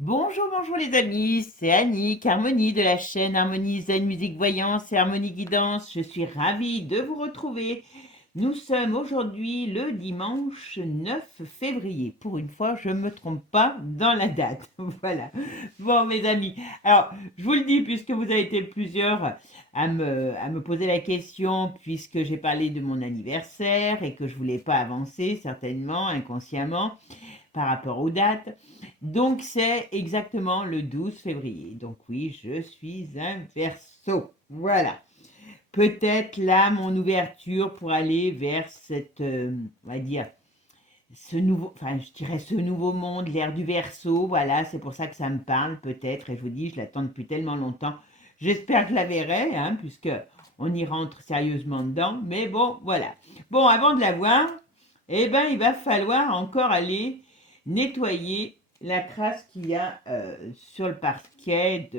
Bonjour, bonjour les amis, c'est Annick, Harmonie de la chaîne Harmonie Zen Musique Voyance et Harmonie Guidance. Je suis ravie de vous retrouver. Nous sommes aujourd'hui le dimanche 9 février. Pour une fois, je ne me trompe pas dans la date. Voilà. Bon, mes amis, alors je vous le dis puisque vous avez été plusieurs à me poser la question, puisque j'ai parlé de mon anniversaire et que je voulais pas avancer, certainement, inconsciemment par rapport aux dates. Donc c'est exactement le 12 février. Donc oui, je suis un Verseau. Voilà. Peut-être là mon ouverture pour aller vers cette, on va dire, ce nouveau, enfin je dirais ce nouveau monde, l'ère du Verseau. Voilà, c'est pour ça que ça me parle peut-être. Et je vous dis, je l'attends depuis tellement longtemps. J'espère que je la verrai, hein, puisque on y rentre sérieusement dedans. Mais bon, voilà. Bon, avant de la voir, eh ben, il va falloir encore aller nettoyer la crasse qu'il y a sur le parquet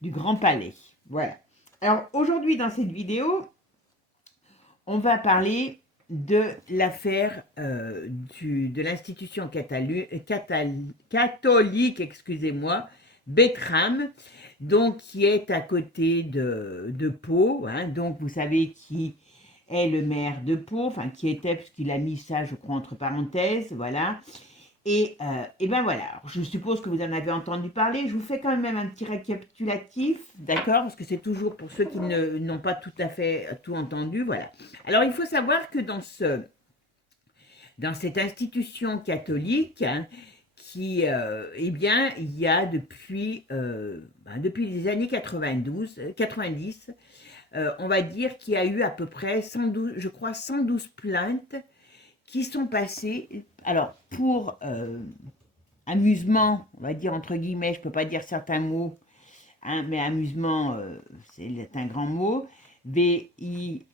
du Grand Palais. Voilà. Alors aujourd'hui dans cette vidéo, on va parler de l'affaire de l'institution catholique, excusez-moi, Bethram, donc qui est à côté de Pau. Hein, donc vous savez qui est le maire de Pau, enfin qui était, puisqu'il a mis ça, je crois, entre parenthèses, voilà. Et ben voilà, alors, je suppose que vous en avez entendu parler. Je vous fais quand même un petit récapitulatif, d'accord? Parce que c'est toujours pour ceux qui n'ont pas tout à fait tout entendu, voilà. Alors il faut savoir que dans cette institution catholique, hein, qui, eh bien, il y a depuis les années 90, on va dire qu'il y a eu à peu près 112, je crois, 112 plaintes qui sont passées, alors pour amusement, on va dire entre guillemets, je ne peux pas dire certains mots, hein, mais amusement, c'est un grand mot. V-I-O-O-O-O-O,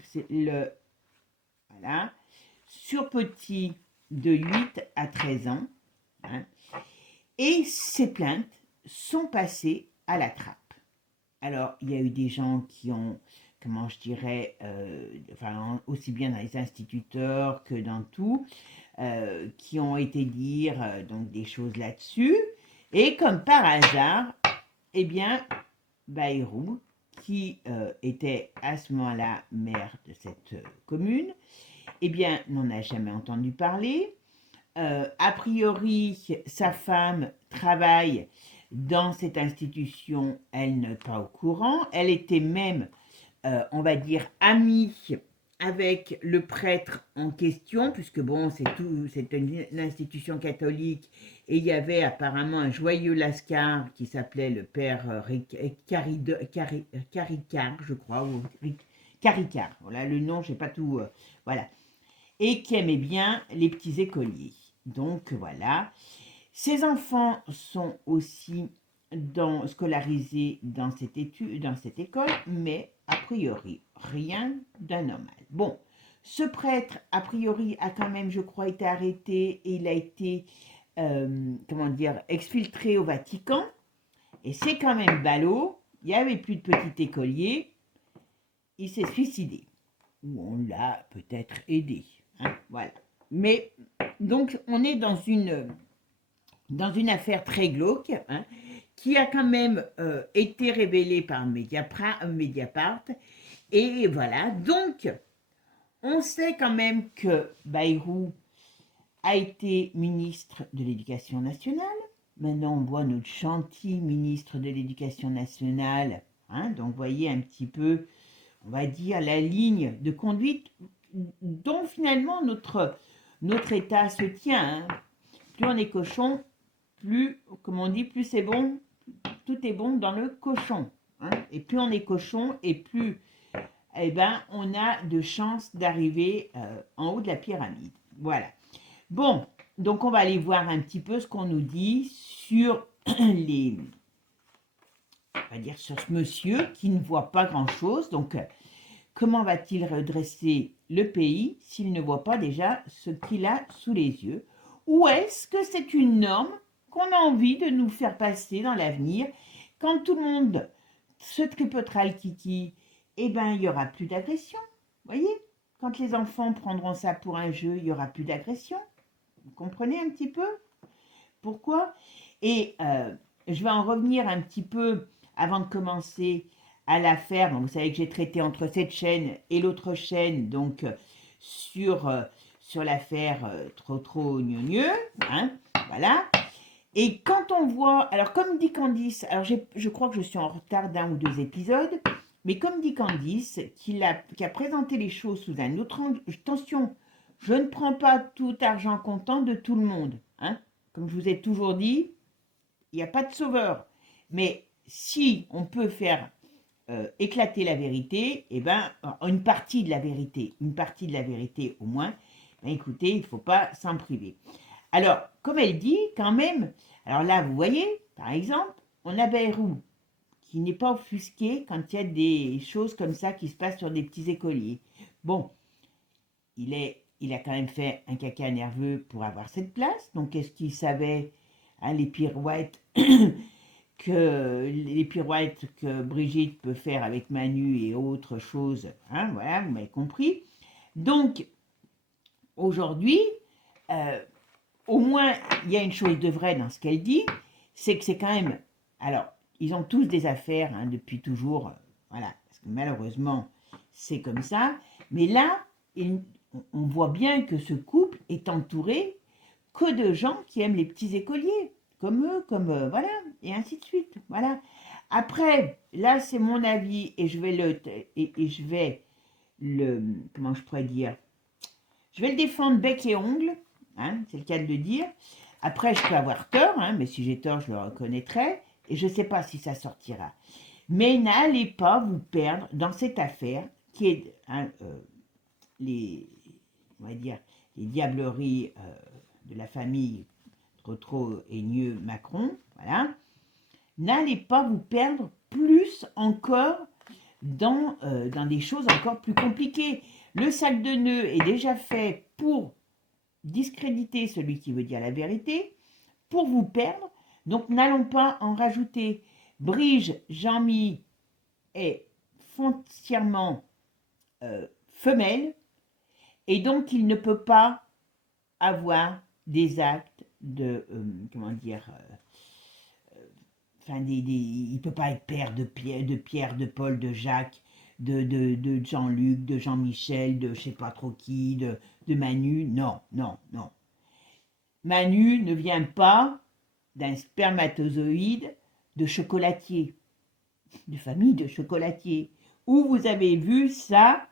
c'est le. Voilà. Sur petit de 8 à 13 ans. Hein, et ces plaintes sont passées à la trappe. Alors, il y a eu des gens qui ont, comment je dirais, enfin, aussi bien dans les instituteurs que dans tout, qui ont été dire donc des choses là-dessus. Et comme par hasard, eh bien, Bayrou, qui était à ce moment-là maire de cette commune, eh bien, n'en a jamais entendu parler. A priori, sa femme travaille dans cette institution, elle n'est pas au courant. Elle était même, on va dire, amie avec le prêtre en question, puisque bon, c'est une institution catholique, et il y avait apparemment un joyeux lascar qui s'appelait le père Caricard, je crois, ou Caricard. Voilà, le nom, je sais pas tout, voilà, et qui aimait bien les petits écoliers. Donc voilà. Ces enfants sont aussi scolarisés dans dans cette école, mais a priori, rien d'anormal. Bon, ce prêtre, a priori, a quand même, je crois, été arrêté et il a été, comment dire, exfiltré au Vatican. Et c'est quand même ballot. Il n'y avait plus de petit écolier. Il s'est suicidé. Ou on l'a peut-être aidé. Hein, voilà. Mais donc, on est dans une affaire très glauque, hein, qui a quand même été révélée par Mediapart. Et voilà, donc, on sait quand même que Bayrou a été ministre de l'Éducation nationale. Maintenant, on voit notre gentil ministre de l'Éducation nationale. Hein, donc, vous voyez un petit peu, on va dire, la ligne de conduite dont finalement notre État se tient. Hein. Plus on est cochon, plus, comme on dit, plus c'est bon, tout est bon dans le cochon. Hein. Et plus on est cochon, et plus eh ben, on a de chances d'arriver en haut de la pyramide. Voilà. Bon, donc on va aller voir un petit peu ce qu'on nous dit sur on va dire sur ce monsieur qui ne voit pas grand-chose. Donc, comment va-t-il redresser le pays s'il ne voit pas déjà ce qu'il a sous les yeux? Ou est-ce que c'est une norme qu'on a envie de nous faire passer dans l'avenir? Quand tout le monde se tripotera le kiki, eh ben, il n'y aura plus d'agression. Voyez? Quand les enfants prendront ça pour un jeu, il n'y aura plus d'agression. Vous comprenez un petit peu pourquoi? Et je vais en revenir un petit peu avant de commencer à l'affaire. Bon, vous savez que j'ai traité entre cette chaîne et l'autre chaîne, donc sur l'affaire trop gneugneux, hein, voilà. Et quand on voit, alors comme dit Candice, alors je crois que je suis en retard d'un ou deux épisodes, mais comme dit Candice, qui a présenté les choses sous un autre angle, attention, je ne prends pas tout argent comptant de tout le monde, hein. Comme je vous ai toujours dit, il n'y a pas de sauveur. Mais si on peut faire éclater la vérité, eh ben, une partie de la vérité au moins, ben, écoutez, il ne faut pas s'en priver. Alors, comme elle dit, quand même, alors là, vous voyez, par exemple, on a Bayrou, qui n'est pas offusqué quand il y a des choses comme ça qui se passent sur des petits écoliers. Bon, il a quand même fait un caca nerveux pour avoir cette place, donc est-ce qu'il savait, hein, les pirouettes que Brigitte peut faire avec Manu et autres choses, hein, voilà, vous m'avez compris. Donc, aujourd'hui, au moins, il y a une chose de vrai dans ce qu'elle dit, c'est que c'est quand même... Alors, ils ont tous des affaires, hein, depuis toujours, voilà, parce que malheureusement, c'est comme ça. Mais là, on voit bien que ce couple est entouré que de gens qui aiment les petits écoliers, comme eux, voilà, et ainsi de suite, voilà. Après, là, c'est mon avis, et je vais le, comment je pourrais dire, je vais le défendre bec et ongle, hein, c'est le cas de le dire. Après, je peux avoir tort, hein, mais si j'ai tort, je le reconnaîtrai, et je ne sais pas si ça sortira. Mais n'allez pas vous perdre dans cette affaire qui est, hein, on va dire, les diableries de la famille Trotro et Nieux Macron, voilà. N'allez pas vous perdre plus encore dans des choses encore plus compliquées. Le sac de nœuds est déjà fait pour discréditer celui qui veut dire la vérité, pour vous perdre, donc n'allons pas en rajouter. Brige, Jean-Mi est foncièrement femelle, et donc il ne peut pas avoir des actes de, comment dire, enfin, il ne peut pas être père de Pierre, de Paul, de Jacques, de Jean-Luc, de Jean-Michel, de je ne sais pas trop qui, de Manu. Non, non, non. Manu ne vient pas d'un spermatozoïde de chocolatier, de famille de chocolatiers. Où vous avez vu ça,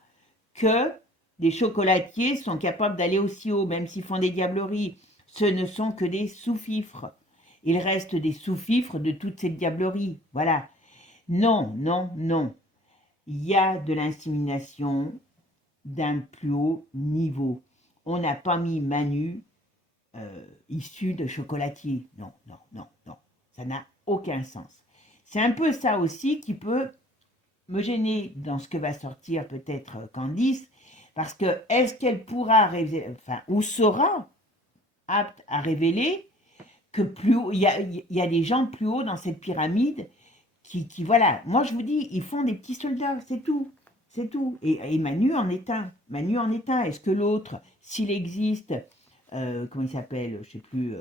que des chocolatiers sont capables d'aller aussi haut, même s'ils font des diableries. Ce ne sont que des sous-fifres. Il reste des sous-fifres de toute cette diablerie. Voilà. Non, non, non. Il y a de l'insémination d'un plus haut niveau. On n'a pas mis Manu issu de chocolatier. Non, non, non, non. Ça n'a aucun sens. C'est un peu ça aussi qui peut me gêner dans ce que va sortir peut-être Candice, parce que est-ce qu'elle pourra révéler, enfin, ou sera apte à révéler que plus haut, il y a des gens plus haut dans cette pyramide qui voilà, moi je vous dis, ils font des petits soldats, c'est tout. C'est tout. Et Manu en est un. Manu en est un. Est-ce que l'autre, s'il existe, comment il s'appelle, je sais plus,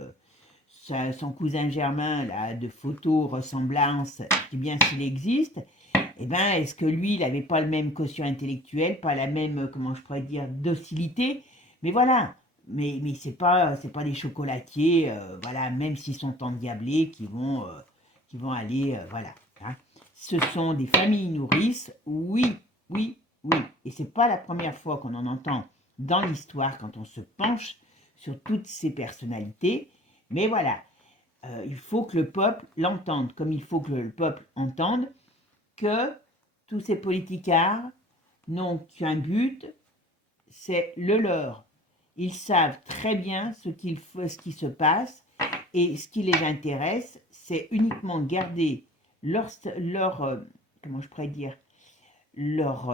son cousin Germain, là, de photos, ressemblance, je dis bien s'il existe, eh ben, est-ce que lui, il n'avait pas le même quotient intellectuel, pas la même, comment je pourrais dire, docilité? Mais voilà. Mais c'est pas des chocolatiers, voilà, même s'ils sont endiablés, qui vont aller, voilà. Hein. Ce sont des familles nourrices, oui, oui, oui. Et c'est pas la première fois qu'on en entend dans l'histoire quand on se penche sur toutes ces personnalités. Mais voilà, il faut que le peuple l'entende, comme il faut que le peuple entende que tous ces politicards n'ont qu'un but, c'est le leur. Ils savent très bien ce qui se passe, et ce qui les intéresse, c'est uniquement garder leur comment je pourrais dire, leur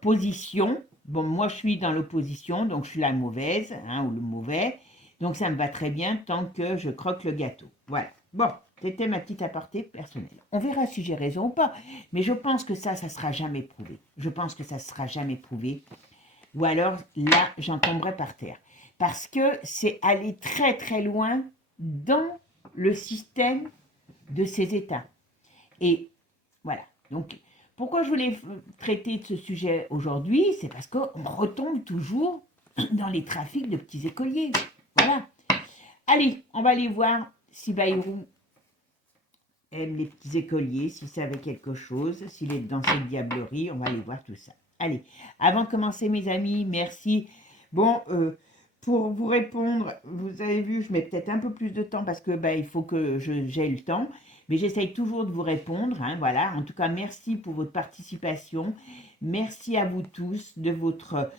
position. Bon, moi je suis dans l'opposition, donc je suis la mauvaise, hein, ou le mauvais, donc ça me va très bien tant que je croque le gâteau. Voilà. Bon, c'était ma petite aparté personnelle. On verra si j'ai raison ou pas, mais je pense que ça sera jamais prouvé. Je pense que ça sera jamais prouvé. Ou alors, là, j'en tomberai par terre. parce que c'est aller très très loin dans le système de ces États. Et voilà. Donc, pourquoi je voulais traiter de ce sujet aujourd'hui? C'est parce qu'on retombe toujours dans les trafics de petits écoliers. Voilà. Allez, on va aller voir si Bayrou aime les petits écoliers, s'il savait quelque chose, s'il est dans cette diablerie, on va aller voir tout ça. Allez, avant de commencer mes amis, merci. Bon, pour vous répondre, vous avez vu, je mets peut-être un peu plus de temps parce que il faut que j'ai le temps, mais j'essaye toujours de vous répondre, hein, voilà. En tout cas, merci pour votre participation, merci à vous tous de votre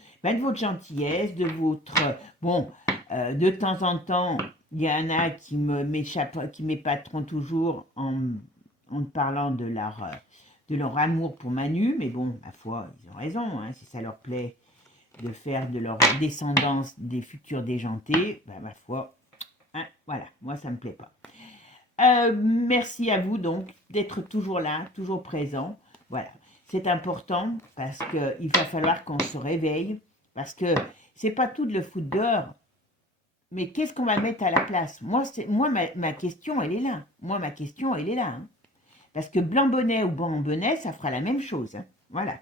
gentillesse, de votre, bon, de temps en temps, il y en a qui m'épateront toujours en parlant de leur amour pour Manu, mais bon, ma foi, ils ont raison, hein, si ça leur plaît de faire de leur descendance des futurs déjantés, ma foi, hein, voilà, moi ça me plaît pas. Merci à vous donc d'être toujours là, toujours présent, voilà, c'est important parce qu'il va falloir qu'on se réveille, parce que c'est pas tout de le foutre dehors, mais qu'est-ce qu'on va mettre à la place? Moi, ma question, elle est là. Moi, ma question, elle est là. Hein. Parce que blanc-bonnet ou blanc-bonnet, ça fera la même chose. Hein. Voilà.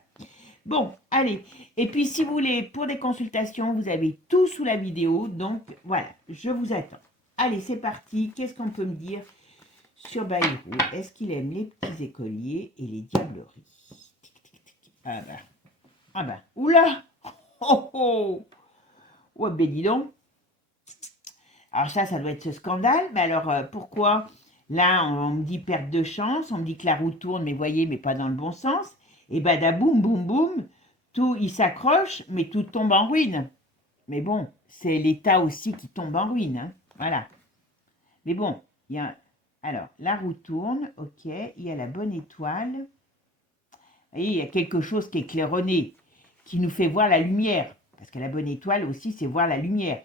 Bon, allez. Et puis, si vous voulez, pour des consultations, vous avez tout sous la vidéo. Donc, voilà, je vous attends. Allez, c'est parti. Qu'est-ce qu'on peut me dire sur Bayrou? Est-ce qu'il aime les petits écoliers et les diableries? Ah ben. Ah ben. Oula. Oh oh. Ouais, ben dis donc. Alors ça doit être ce scandale. Mais alors, pourquoi? Là, on me dit perte de chance, on me dit que la roue tourne, mais voyez, mais pas dans le bon sens. Et badaboum, boum, boum, tout, il s'accroche, mais tout tombe en ruine. Mais bon, c'est l'État aussi qui tombe en ruine. Hein. Voilà. Mais bon, il y a... Alors, la roue tourne, ok, il y a la bonne étoile. Et il y a quelque chose qui est claironné, qui nous fait voir la lumière. Parce que la bonne étoile aussi, c'est voir la lumière.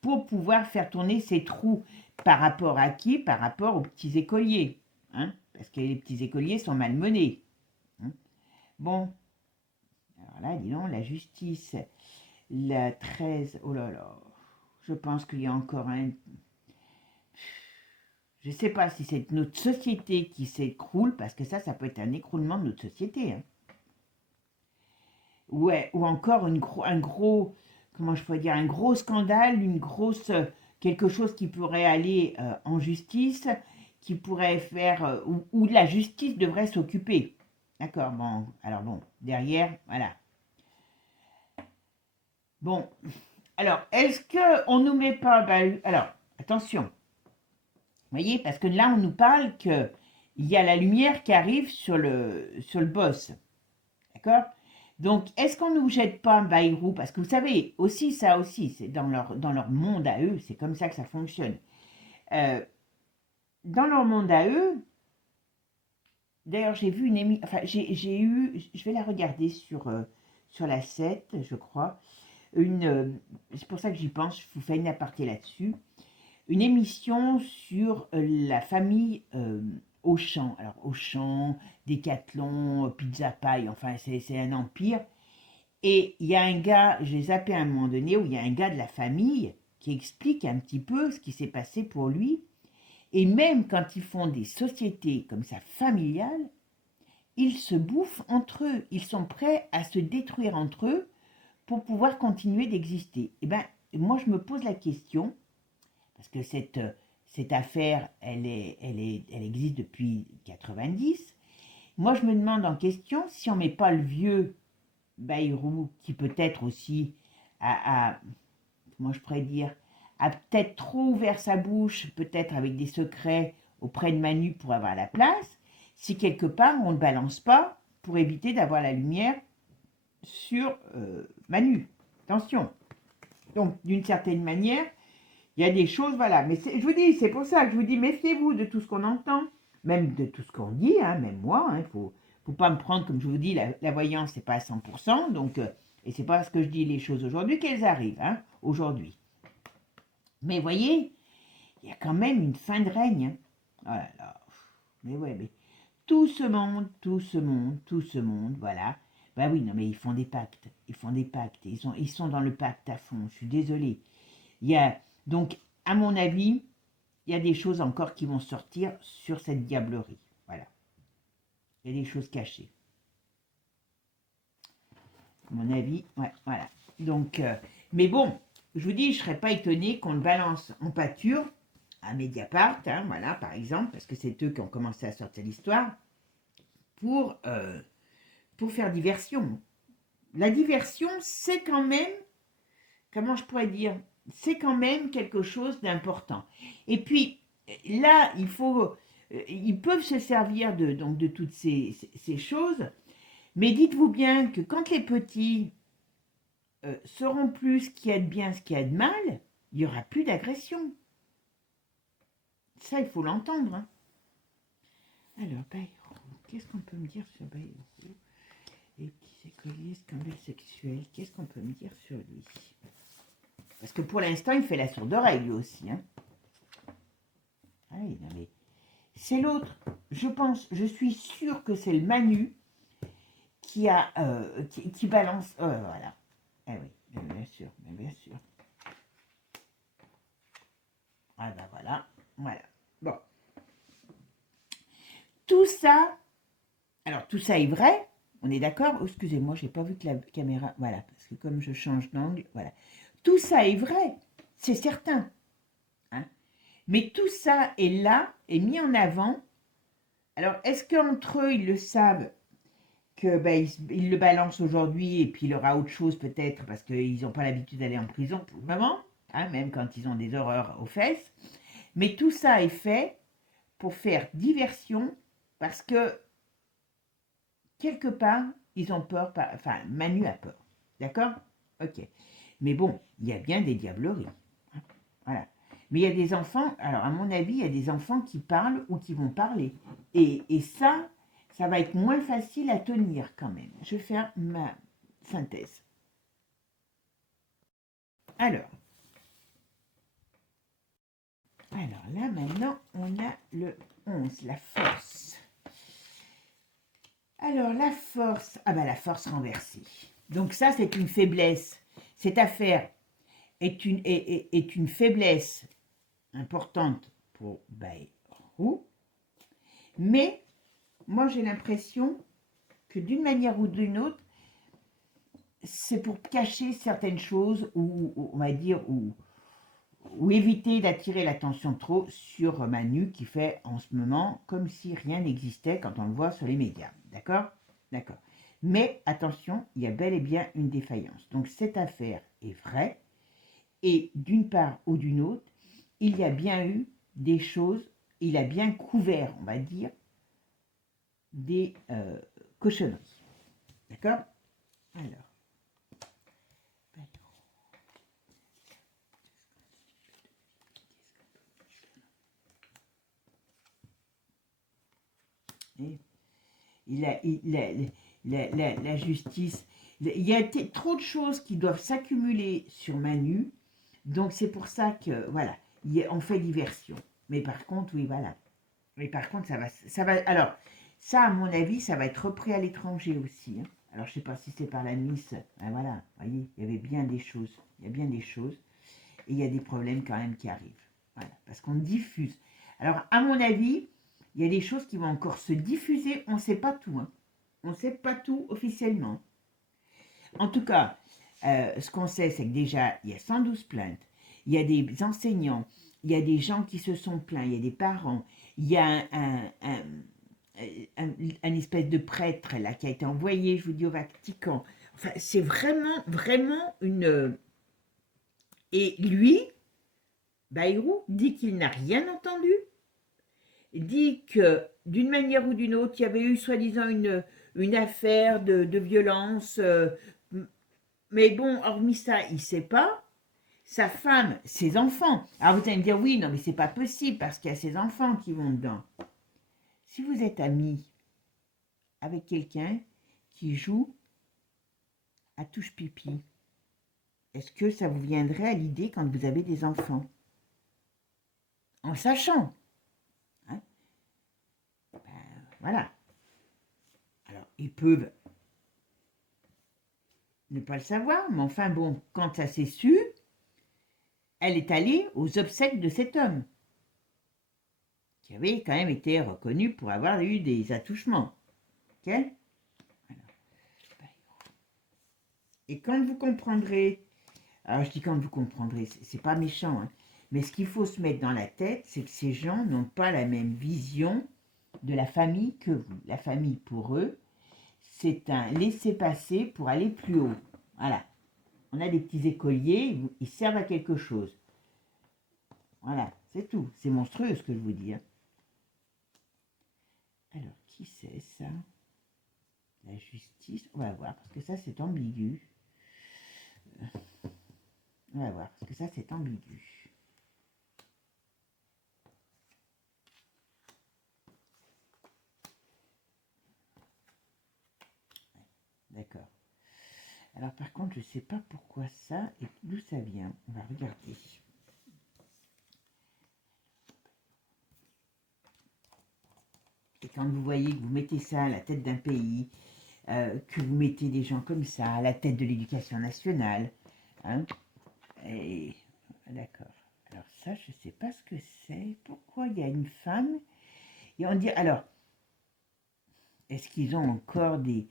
Pour pouvoir faire tourner ces trous. Par rapport à qui? Par rapport aux petits écoliers. Hein, parce que les petits écoliers sont malmenés. Hein. Bon. Alors là, dis donc, la justice. La 13. Oh là là. Je pense qu'il y a encore un... Je ne sais pas si c'est notre société qui s'écroule, parce que ça peut être un écroulement de notre société. Hein. Ouais, ou encore un gros, comment je pourrais dire, un gros scandale, une grosse, quelque chose qui pourrait aller en justice, qui pourrait faire, où la justice devrait s'occuper. D'accord, bon, alors bon, derrière, voilà. Bon, alors, est-ce qu'on nous met pas, alors, attention, vous voyez, parce que là, on nous parle qu'il y a la lumière qui arrive sur le boss, d'accord? Donc, est-ce qu'on ne nous jette pas un Bayrou? Parce que vous savez, aussi, ça aussi, c'est dans leur monde à eux, c'est comme ça que ça fonctionne. Dans leur monde à eux, d'ailleurs, j'ai vu j'ai eu, je vais la regarder sur la 7, je crois, c'est pour ça que j'y pense, je vous fais une aparté là-dessus, une émission sur la famille Auchan. Alors, Auchan, Decathlon, Pizza Pie, enfin, c'est un empire. Et il y a un gars, j'ai zappé à un moment donné, où il y a un gars de la famille qui explique un petit peu ce qui s'est passé pour lui. Et même quand ils font des sociétés comme ça familiales, ils se bouffent entre eux. Ils sont prêts à se détruire entre eux pour pouvoir continuer d'exister. Et ben, moi, je me pose la question, parce que cette affaire, elle existe depuis 90. Moi, je me demande en question si on ne met pas le vieux Bayrou, qui peut-être aussi comment je pourrais dire, a peut-être trop ouvert sa bouche, peut-être avec des secrets auprès de Manu pour avoir la place, si quelque part on ne le balance pas pour éviter d'avoir la lumière sur Manu. Attention. Donc, d'une certaine manière, il y a des choses, voilà. Mais je vous dis, c'est pour ça que je vous dis, méfiez-vous de tout ce qu'on entend, même de tout ce qu'on dit, hein, même moi, il faut pas me prendre, comme je vous dis, la voyance, c'est pas à 100%, donc, et c'est pas parce que je dis les choses aujourd'hui qu'elles arrivent, hein, aujourd'hui. Mais voyez, il y a quand même une fin de règne. Hein. Oh là là. Mais ouais, mais tout ce monde, voilà. Ben oui, non, mais ils font des pactes. Ils sont dans le pacte à fond. Je suis désolée. Il y a, donc, à mon avis, il y a des choses encore qui vont sortir sur cette diablerie. Voilà. Il y a des choses cachées. À mon avis, ouais, voilà. Donc, mais bon, je vous dis, je ne serais pas étonnée qu'on le balance en pâture à Mediapart, hein, voilà, par exemple, parce que c'est eux qui ont commencé à sortir l'histoire, pour faire diversion. La diversion, c'est quand même, comment je pourrais dire, c'est quand même quelque chose d'important. Et puis, là, ils peuvent se servir donc de toutes ces choses, mais dites-vous bien que quand les petits sauront plus ce qu'il y a de bien, ce qu'il y a de mal, il n'y aura plus d'agression. Ça, il faut l'entendre. Hein. Alors, Bayrou, qu'est-ce qu'on peut me dire sur Bayrou? Les petits écoliers, scandale sexuel, qu'est-ce qu'on peut me dire sur lui? Parce que pour l'instant, il fait la sourde oreille, lui aussi. Hein. Ah oui, non mais... C'est l'autre. Je suis sûre que c'est le Manu qui balance... voilà. Ah oui, bien sûr, bien sûr. Ah ben voilà, voilà. Bon. Tout ça, alors tout ça est vrai, on est d'accord? Oh, excusez-moi, j'ai pas vu que la caméra... Voilà, parce que comme je change d'angle, voilà. Tout ça est vrai, c'est certain. Hein, mais tout ça est là, est mis en avant. Alors, est-ce qu'entre eux, ils le savent que ils le balancent aujourd'hui et puis il y aura autre chose peut-être parce qu'ils n'ont pas l'habitude d'aller en prison pour le moment, hein, même quand ils ont des horreurs aux fesses. Mais tout ça est fait pour faire diversion parce que quelque part, ils ont peur, enfin, Manu a peur. D'accord? Ok. Mais bon, il y a bien des diableries. Hein, voilà. Mais il y a des enfants, alors à mon avis, il y a des enfants qui parlent ou qui vont parler. Et ça va être moins facile à tenir quand même. Je vais faire ma synthèse. Alors là maintenant, on a le 11, la force. Alors la force, la force renversée. Donc ça, c'est une faiblesse. Cette affaire est une faiblesse importante pour Bayrou. Mais moi, j'ai l'impression que d'une manière ou d'une autre, c'est pour cacher certaines choses ou on va dire, ou éviter d'attirer l'attention trop sur Manu qui fait en ce moment comme si rien n'existait quand on le voit sur les médias. D'accord? D'accord. Mais attention, il y a bel et bien une défaillance. Donc cette affaire est vraie et d'une part ou d'une autre, il y a bien eu des choses, il a bien couvert, on va dire, des cochonneries. D'accord? Alors. Et la justice, il y a trop de choses qui doivent s'accumuler sur Manu, donc c'est pour ça que, voilà, on fait diversion. Mais par contre, oui, voilà. Mais par contre, alors, ça, à mon avis, ça va être repris à l'étranger aussi. Hein. Alors, je ne sais pas si c'est par la Nice. Ben voilà, vous voyez, il y avait bien des choses. Il y a bien des choses. Et il y a des problèmes quand même qui arrivent. Voilà, parce qu'on diffuse. Alors, à mon avis, il y a des choses qui vont encore se diffuser. On ne sait pas tout. Hein. On ne sait pas tout officiellement. En tout cas, ce qu'on sait, c'est que déjà, il y a 112 plaintes. Il y a des enseignants. Il y a des gens qui se sont plaints. Il y a des parents. Il y a un espèce de prêtre là qui a été envoyé, je vous dis, au Vatican. Enfin, c'est vraiment, vraiment une... Et lui, Bayrou, dit qu'il n'a rien entendu, dit que d'une manière ou d'une autre, il y avait eu soi-disant une affaire de violence, mais bon, hormis ça, il ne sait pas. Sa femme, ses enfants. Alors vous allez me dire, oui, non, mais c'est pas possible parce qu'il y a ses enfants qui vont dedans. Si vous êtes ami avec quelqu'un qui joue à touche pipi, est-ce que ça vous viendrait à l'idée quand vous avez des enfants? En sachant. Hein, voilà. Alors, ils peuvent ne pas le savoir, mais enfin bon, quand ça s'est su, elle est allée aux obsèques de cet homme, qui avait quand même été reconnu pour avoir eu des attouchements. Ok. Voilà. Et quand vous comprendrez, alors je dis quand vous comprendrez, c'est pas méchant, hein, mais ce qu'il faut se mettre dans la tête, c'est que ces gens n'ont pas la même vision de la famille que vous. La famille, pour eux, c'est un laisser-passer pour aller plus haut. Voilà. On a des petits écoliers, ils servent à quelque chose. Voilà, c'est tout. C'est monstrueux ce que je vous dis. Hein. Alors, qui c'est ça? La justice. On va voir, parce que ça, c'est ambigu. On va voir, parce que ça, c'est ambigu. D'accord. Alors, par contre, je ne sais pas pourquoi ça et d'où ça vient. On va regarder. Et quand vous voyez que vous mettez ça à la tête d'un pays, que vous mettez des gens comme ça à la tête de l'éducation nationale, hein, et d'accord. Alors ça, je ne sais pas ce que c'est. Pourquoi il y a une femme et on dit alors, est-ce qu'ils ont encore des...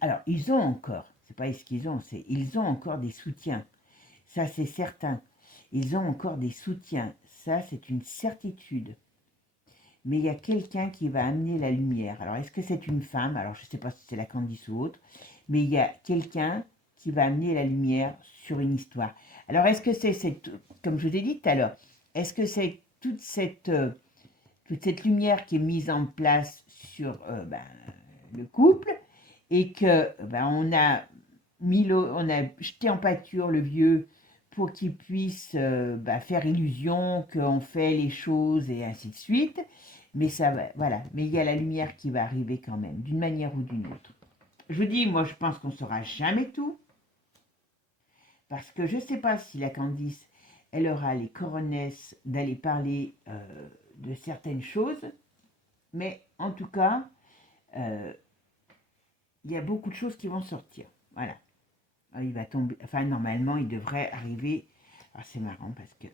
alors, ils ont encore, c'est pas est-ce qu'ils ont, c'est ils ont encore des soutiens. Ça, c'est certain. Ils ont encore des soutiens. Ça, c'est une certitude. Mais il y a quelqu'un qui va amener la lumière. Alors, est-ce que c'est une femme? Alors, je ne sais pas si c'est la Candice ou autre, mais il y a quelqu'un qui va amener la lumière sur une histoire. Alors, est-ce que c'est cette, comme je vous ai dit tout à l'heure, est-ce que c'est toute cette lumière qui est mise en place sur le couple et que on a on a jeté en pâture le vieux pour qu'il puisse faire illusion qu'on fait les choses et ainsi de suite. Mais ça va, voilà. Mais il y a la lumière qui va arriver quand même, d'une manière ou d'une autre. Je vous dis, moi je pense qu'on ne saura jamais tout, parce que je ne sais pas si la Candice, elle aura les coronesses d'aller parler de certaines choses, mais en tout cas, il y a beaucoup de choses qui vont sortir. Voilà. Il va tomber, enfin normalement il devrait arriver. Alors c'est marrant parce que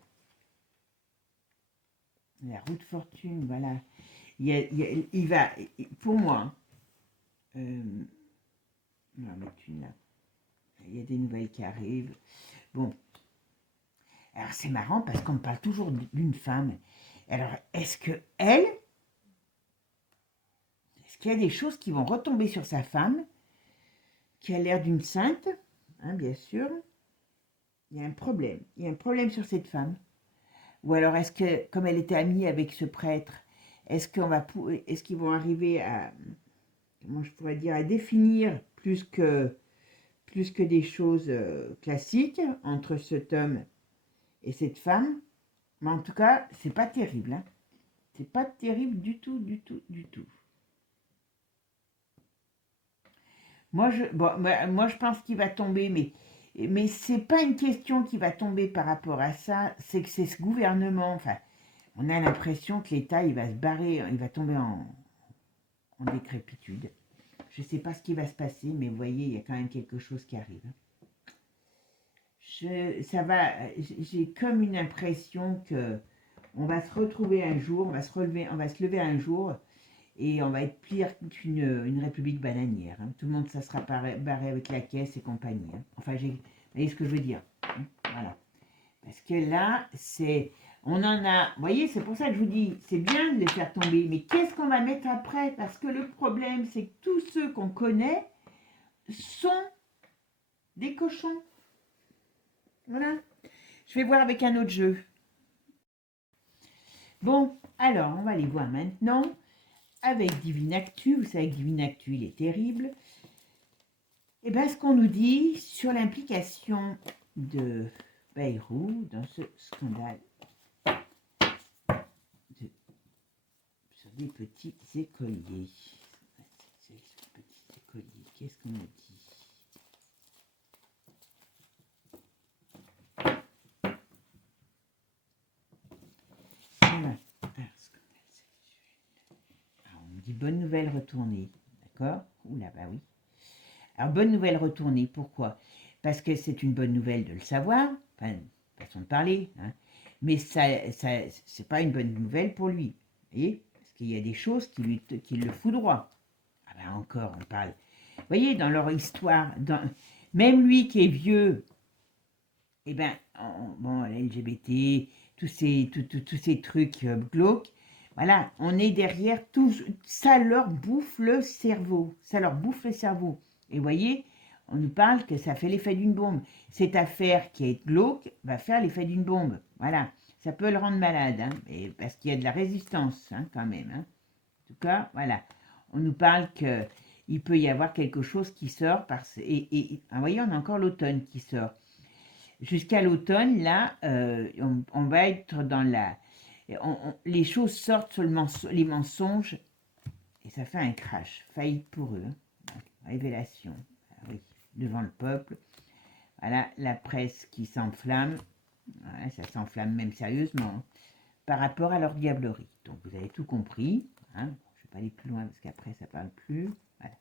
la roue de fortune, voilà. Il va, pour moi, on va mettre une là. Il y a des nouvelles qui arrivent. Bon, alors c'est marrant parce qu'on me parle toujours d'une femme. Alors est-ce qu'il y a des choses qui vont retomber sur sa femme, qui a l'air d'une sainte, hein, bien sûr. Il y a un problème. Il y a un problème sur cette femme. Ou alors est-ce que, comme elle était amie avec ce prêtre, est-ce qu'ils vont arriver à, comment je pourrais dire, à définir plus que des choses classiques entre cet homme et cette femme? Mais en tout cas, c'est pas terrible. Hein. C'est pas terrible du tout, du tout, du tout. Moi, je pense qu'il va tomber, mais c'est pas une question qui va tomber par rapport à ça, c'est que c'est ce gouvernement, enfin, on a l'impression que l'État, il va se barrer, il va tomber en décrépitude. Je ne sais pas ce qui va se passer, mais vous voyez, il y a quand même quelque chose qui arrive. J'ai comme une impression que on va se retrouver un jour, on va se lever un jour et on va être pire qu'une république bananière. Hein. Tout le monde, ça sera barré avec la caisse et compagnie. Hein. Enfin, vous voyez ce que je veux dire. Hein. Voilà. Parce que là, on en a, vous voyez, c'est pour ça que je vous dis, c'est bien de les faire tomber, mais qu'est-ce qu'on va mettre après? Parce que le problème, c'est que tous ceux qu'on connaît sont des cochons. Voilà. Je vais voir avec un autre jeu. Bon, alors, on va les voir maintenant avec Divine Actu. Vous savez que Divine Actu, il est terrible. Et bien, ce qu'on nous dit sur l'implication de Bayrou dans ce scandale sur des petits écoliers. Ces petits écoliers, qu'est-ce qu'on nous dit? Alors, on me dit bonne nouvelle retournée, d'accord? Oula, bah oui. Alors, bonne nouvelle retournée, pourquoi? Parce que c'est une bonne nouvelle de le savoir, enfin, façon de parler, hein. Mais c'est pas une bonne nouvelle pour lui, vous voyez, parce qu'il y a des choses qui le foudroient. Ah ben encore, on parle. Vous voyez, dans leur histoire, même lui qui est vieux, eh ben, bon, LGBT, tous ces trucs glauques, voilà, on est derrière, tout, ça leur bouffe le cerveau, ça leur bouffe le cerveau. Et vous voyez, on nous parle que ça fait l'effet d'une bombe. Cette affaire qui est glauque va faire l'effet d'une bombe, voilà. Ça peut le rendre malade, hein, parce qu'il y a de la résistance, hein, quand même. Hein. En tout cas, voilà, on nous parle qu'il peut y avoir quelque chose qui sort, et vous voyez, on a encore l'automne qui sort. Jusqu'à l'automne, là, on va être dans la... les choses sortent sur les mensonges et ça fait un crash. Faillite pour eux. Hein. Révélation. Ah oui, devant le peuple. Voilà, la presse qui s'enflamme. Voilà, ça s'enflamme même sérieusement. Hein, par rapport à leur diablerie. Donc vous avez tout compris. Hein. Je ne vais pas aller plus loin parce qu'après ça ne parle plus. Voilà.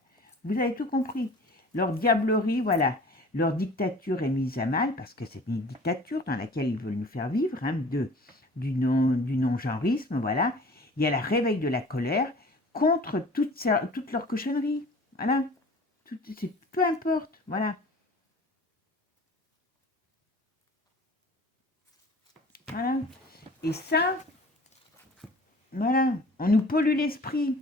Vous avez tout compris. Leur diablerie, voilà. Leur dictature est mise à mal, parce que c'est une dictature dans laquelle ils veulent nous faire vivre, hein, du non-genrisme, voilà. Il y a la réveil de la colère contre toute leur cochonnerie, voilà. Peu importe, voilà. Voilà. Et ça, voilà, on nous pollue l'esprit.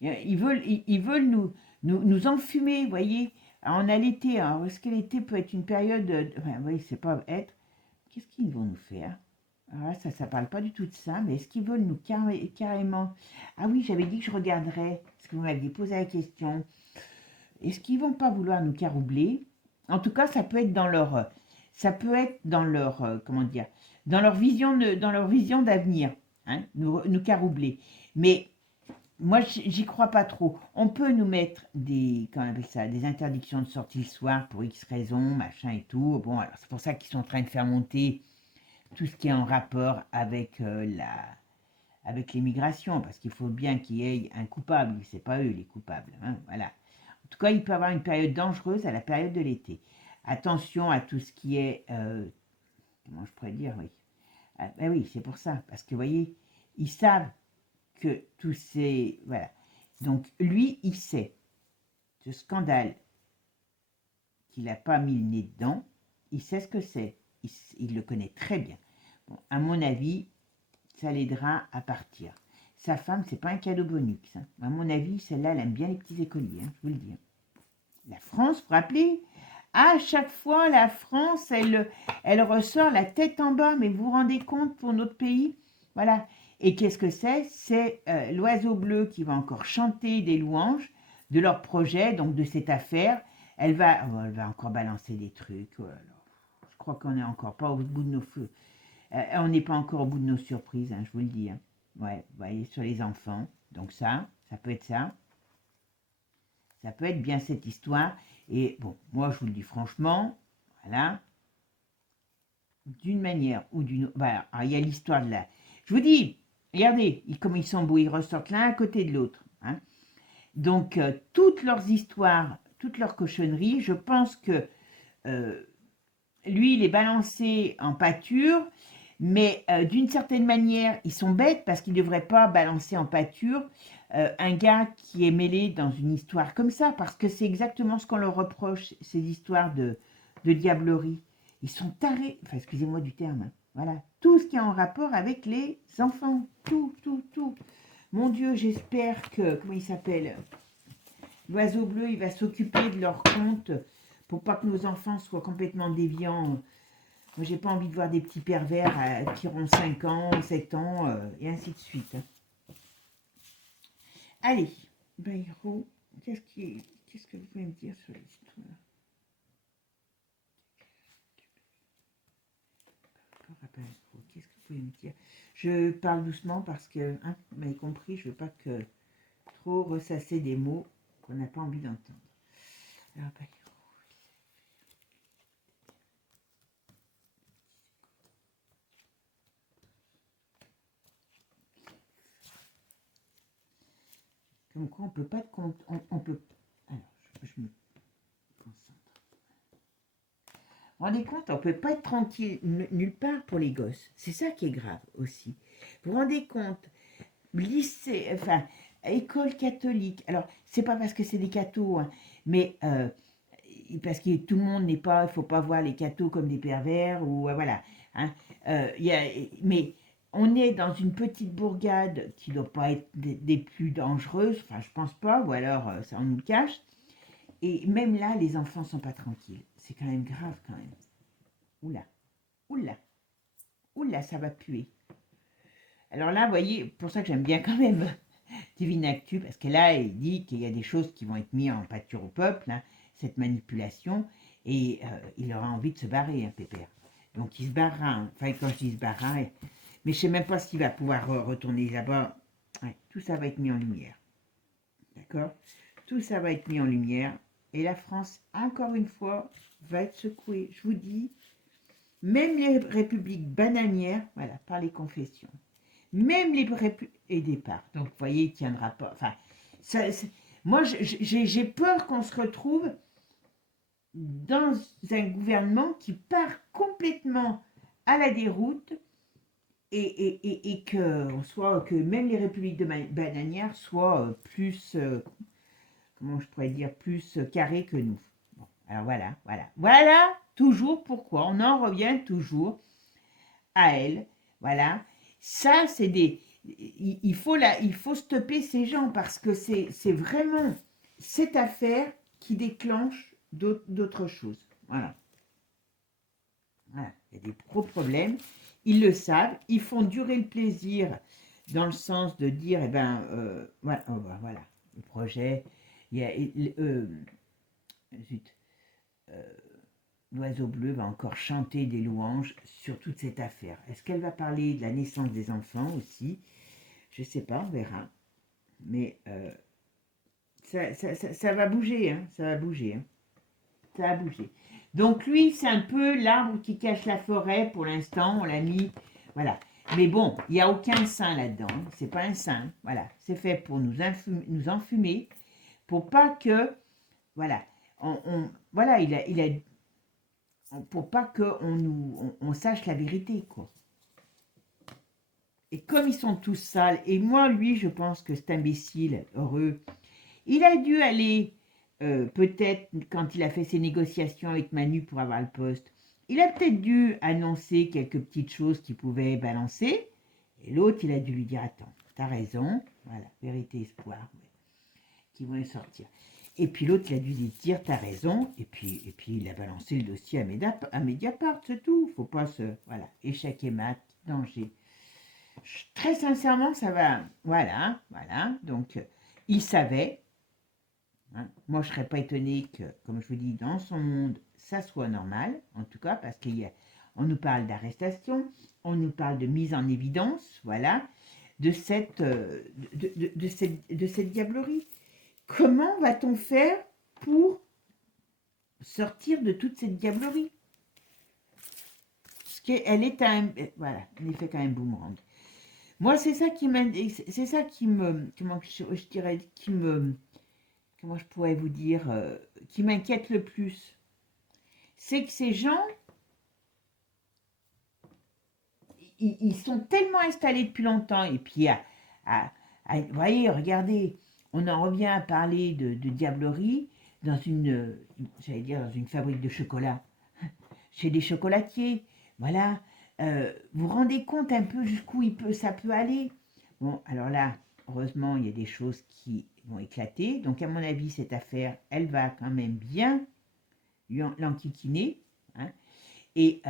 Ils veulent nous enfumer, vous voyez. Alors, on a l'été, alors est-ce que l'été peut être une période, enfin, oui, c'est pas être, qu'est-ce qu'ils vont nous faire? Alors là, ça parle pas du tout de ça, mais est-ce qu'ils veulent nous carrément... Ah oui, j'avais dit que je regarderais, parce que vous m'aviez posé la question. Est-ce qu'ils vont pas vouloir nous caroubler? En tout cas, ça peut être dans leur... Ça peut être dans leur... comment dire? Dans leur vision d'avenir, hein, nous caroubler. Mais moi, j'y crois pas trop. On peut nous mettre des interdictions de sortie le soir pour X raisons, machin et tout. Bon, alors c'est pour ça qu'ils sont en train de faire monter tout ce qui est en rapport avec avec l'immigration, parce qu'il faut bien qu'il y ait un coupable. C'est pas eux les coupables. Hein, voilà. En tout cas, il peut y avoir une période dangereuse à la période de l'été. Attention à tout ce qui est, comment je pourrais dire, oui. Ah, ben oui, c'est pour ça, parce que vous voyez, ils savent que tous ces... Voilà. Donc, lui, il sait ce scandale qu'il n'a pas mis le nez dedans, il sait ce que c'est. Il le connaît très bien. Bon, à mon avis, ça l'aidera à partir. Sa femme, c'est pas un cadeau bonus. Hein. À mon avis, celle-là, elle aime bien les petits écoliers, hein, je vous le dis. Hein. La France, vous vous rappelez, à chaque fois, la France, elle ressort la tête en bas, mais vous vous rendez compte pour notre pays? Voilà. Et qu'est-ce que c'est? C'est l'oiseau bleu qui va encore chanter des louanges de leur projet, donc de cette affaire. Elle va encore balancer des trucs. Oh là là. Je crois qu'on n'est encore pas au bout de nos feux. On n'est pas encore au bout de nos surprises, hein, je vous le dis. Hein. Ouais, vous voyez, sur les enfants. Donc ça peut être ça. Ça peut être bien cette histoire. Et bon, moi, je vous le dis franchement, voilà, d'une manière ou d'une autre. Voilà, il y a l'histoire de la... Je vous dis, regardez, comme ils sont beaux, ils ressortent l'un à côté de l'autre. Hein. Donc, toutes leurs histoires, toutes leurs cochonneries, je pense que lui, il est balancé en pâture, mais d'une certaine manière, ils sont bêtes parce qu'ils ne devraient pas balancer en pâture un gars qui est mêlé dans une histoire comme ça, parce que c'est exactement ce qu'on leur reproche, ces histoires de diablerie. Ils sont tarés, enfin excusez-moi du terme, hein. Voilà, tout ce qui est en rapport avec les enfants, tout, tout, tout. Mon Dieu, j'espère que, comment il s'appelle, l'oiseau bleu, il va s'occuper de leur compte pour pas que nos enfants soient complètement déviants. Moi, j'ai pas envie de voir des petits pervers qui auront 5 ans, 7 ans, et ainsi de suite. Allez, Bayrou, qu'est-ce que vous pouvez me dire sur l'histoire? Qu'est-ce que vous pouvez me dire? Je parle doucement parce que, hein, vous m'avez compris, je veux pas que trop ressasser des mots qu'on n'a pas envie d'entendre. Alors, Bayrou. Comme quoi, on peut pas de on peut. Alors, je me concentre. vous rendez compte, on ne peut pas être tranquille nulle part pour les gosses. C'est ça qui est grave aussi. Vous vous rendez compte, lycée, enfin, école catholique. Alors, c'est pas parce que c'est des cathos, hein, mais parce que tout le monde n'est pas, il faut pas voir les cathos comme des pervers ou voilà. Hein. Y a, mais on est dans une petite bourgade qui ne doit pas être des plus dangereuses, enfin je pense pas, ou alors ça on nous le cache. Et même là, les enfants sont pas tranquilles. C'est quand même grave quand même. Oula, oula, oula, ça va puer. Alors là, vous voyez, pour ça que j'aime bien quand même Divine Actu, parce que là, il dit qu'il y a des choses qui vont être mises en pâture au peuple, hein, cette manipulation, et il aura envie de se barrer, hein, Pépère. Donc il se barrera, hein. Enfin quand je dis se barrera, mais je ne sais même pas s'il va pouvoir retourner là-bas. Ouais, tout ça va être mis en lumière. D'accord. Tout ça va être mis en lumière, et la France, encore une fois, va être secouée. Je vous dis, même les républiques bananières, voilà, par les confessions. Même les et départ. Donc, vous voyez, il ne tiendra pas. Enfin, moi, j'ai peur qu'on se retrouve dans un gouvernement qui part complètement à la déroute et que même les républiques bananières soient plus, comment je pourrais dire, plus carrées que nous. Bon, alors voilà toujours pourquoi on en revient toujours à elle. Voilà, ça c'est des, il faut stopper ces gens parce que c'est vraiment cette affaire qui déclenche d'autres choses. Voilà. Voilà, il y a des gros problèmes. Ils le savent, ils font durer le plaisir dans le sens de dire, eh ben, voilà, oh, ben, voilà, le projet, il y a, zut, euh, l'oiseau bleu va encore chanter des louanges sur toute cette affaire. Est-ce qu'elle va parler de la naissance des enfants aussi? Je ne sais pas, on verra. Mais ça va bouger, hein, ça va bouger. Hein. Ça va bouger. Donc lui, c'est un peu l'arbre qui cache la forêt pour l'instant, on l'a mis, voilà. Mais bon, il n'y a aucun saint là-dedans, c'est pas un saint, voilà. C'est fait pour nous enfumer, pour pas que, voilà, voilà, pour pas qu'on on sache la vérité, quoi. Et comme ils sont tous sales, et moi, lui, je pense que cet imbécile heureux, il a dû aller, peut-être, quand il a fait ses négociations avec Manu pour avoir le poste, il a peut-être dû annoncer quelques petites choses qu'il pouvait balancer, et l'autre, il a dû lui dire, attends, t'as raison, voilà, vérité, espoir, ouais, qui vont sortir. Et puis l'autre, il a dû lui dire, t'as raison, et puis il a balancé le dossier à Mediapart, c'est tout, faut pas se, voilà, échec et mat, danger. Très sincèrement, ça va, voilà, donc il savait, hein. Moi, je ne serais pas étonnée que, comme je vous dis, dans son monde, ça soit normal, en tout cas, parce qu'on nous parle d'arrestation, on nous parle de mise en évidence, voilà, de cette diablerie. Comment va-t-on faire pour sortir de toute cette diablerie? Parce qu'elle est un, voilà, un effet quand même boomerang. Moi, c'est ça qui me, comment je dirais, comment je pourrais vous dire, qui m'inquiète le plus, c'est que ces gens, ils sont tellement installés depuis longtemps, et puis, vous voyez, regardez, on en revient à parler de diablerie dans j'allais dire, dans une fabrique de chocolat, chez des chocolatiers, voilà, vous vous rendez compte un peu jusqu'où ça peut aller? Bon, alors là, heureusement, il y a des choses qui vont éclater. Donc, à mon avis, cette affaire, elle va quand même bien l'enquiquiner. Hein, et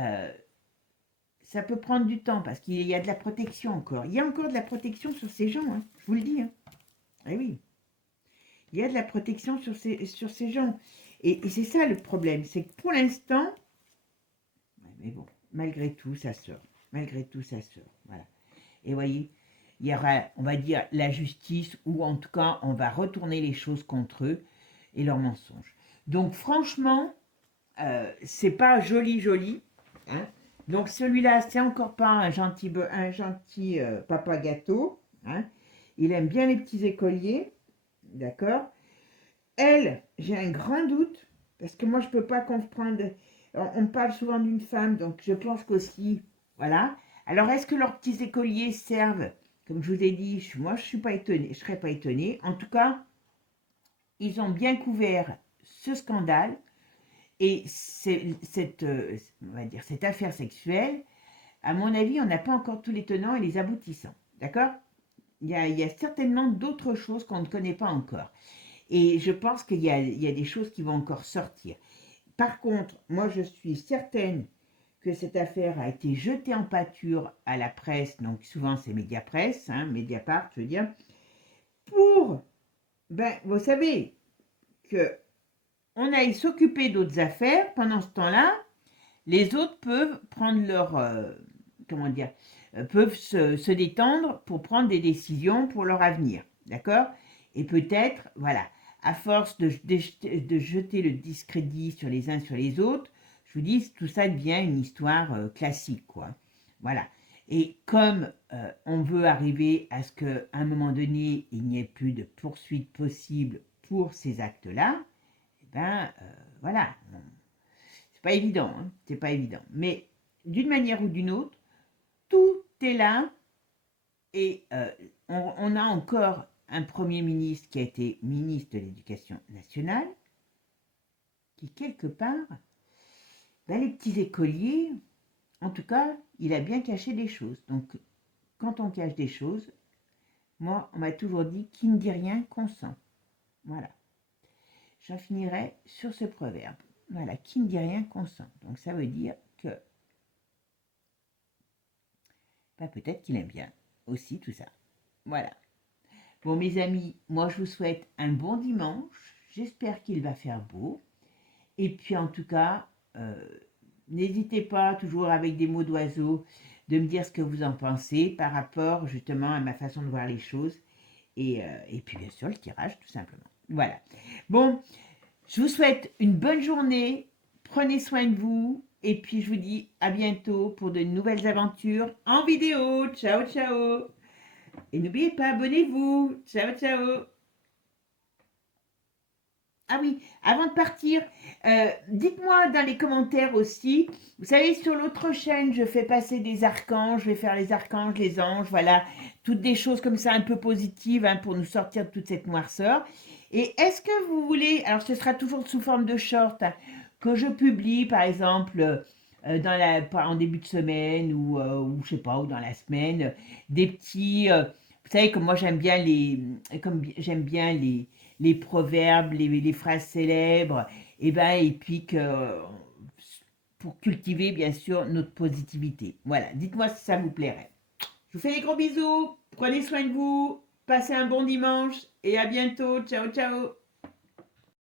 ça peut prendre du temps parce qu'il y a de la protection encore. Il y a encore de la protection sur ces gens, hein, je vous le dis. Hein. Eh oui. Il y a de la protection sur ces gens. Et c'est ça le problème. C'est que pour l'instant, mais bon, malgré tout, ça sort. Malgré tout, ça sort. Voilà. Et voyez, il y aura, on va dire, la justice, ou en tout cas, on va retourner les choses contre eux et leurs mensonges. Donc, franchement, c'est pas joli. Hein. Donc, celui-là, c'est encore pas un gentil papa gâteau. Hein. Il aime bien les petits écoliers. D'accord. Elle, j'ai un grand doute, parce que moi, je peux pas comprendre. on parle souvent d'une femme, donc je pense qu'aussi, voilà. Alors, est-ce que leurs petits écoliers servent, comme je vous ai dit, moi je suis pas étonnée, je serais pas étonnée. En tout cas, ils ont bien couvert ce scandale et on va dire, cette affaire sexuelle. À mon avis, on n'a pas encore tous les tenants et les aboutissants. D'accord? Il y a certainement d'autres choses qu'on ne connaît pas encore. Et je pense qu'il y a des choses qui vont encore sortir. Par contre, moi, je suis certaine que cette affaire a été jetée en pâture à la presse, donc souvent c'est Mediapresse, hein, Mediapart, je veux dire, pour, ben, vous savez, que on aille s'occuper d'autres affaires. Pendant ce temps-là, les autres peuvent prendre leur, comment dire, peuvent se détendre pour prendre des décisions pour leur avenir, d'accord? Et peut-être, voilà, à force de jeter le discrédit sur les uns sur les autres, je vous dis, tout ça devient une histoire classique, quoi. Voilà. Et comme on veut arriver à ce qu'à un moment donné, il n'y ait plus de poursuite possible pour ces actes-là, eh ben, voilà, c'est pas évident, hein, c'est pas évident. Mais d'une manière ou d'une autre, tout est là et on a encore un Premier ministre qui a été ministre de l'Éducation nationale, qui quelque part, ben, les petits écoliers, en tout cas, il a bien caché des choses. Donc, quand on cache des choses, moi, on m'a toujours dit qui ne dit rien consent. Voilà. J'en finirai sur ce proverbe. Voilà, qui ne dit rien consent. Donc, ça veut dire que ben, peut-être qu'il aime bien aussi tout ça. Voilà. Bon, mes amis, moi je vous souhaite un bon dimanche. J'espère qu'il va faire beau. Et puis en tout cas, n'hésitez pas, toujours avec des mots d'oiseau, de me dire ce que vous en pensez par rapport justement à ma façon de voir les choses. Et puis bien sûr, le tirage, tout simplement. Voilà. Bon, je vous souhaite une bonne journée. Prenez soin de vous. Et puis je vous dis à bientôt pour de nouvelles aventures en vidéo. Ciao, ciao. Et n'oubliez pas, abonnez-vous. Ciao, ciao. Ah oui, avant de partir, dites-moi dans les commentaires aussi. Vous savez, sur l'autre chaîne, je fais passer des archanges. Je vais faire les archanges, les anges, voilà. Toutes des choses comme ça un peu positives hein, pour nous sortir de toute cette noirceur. Et est-ce que vous voulez, alors ce sera toujours sous forme de short, hein, que je publie par exemple en début de semaine ou je sais pas, ou dans la semaine, des petits... vous savez, comme moi j'aime bien les proverbes, les phrases célèbres, et ben et puis que pour cultiver bien sûr notre positivité. Voilà, dites-moi si ça vous plairait. Je vous fais des gros bisous, prenez soin de vous, passez un bon dimanche et à bientôt. Ciao ciao.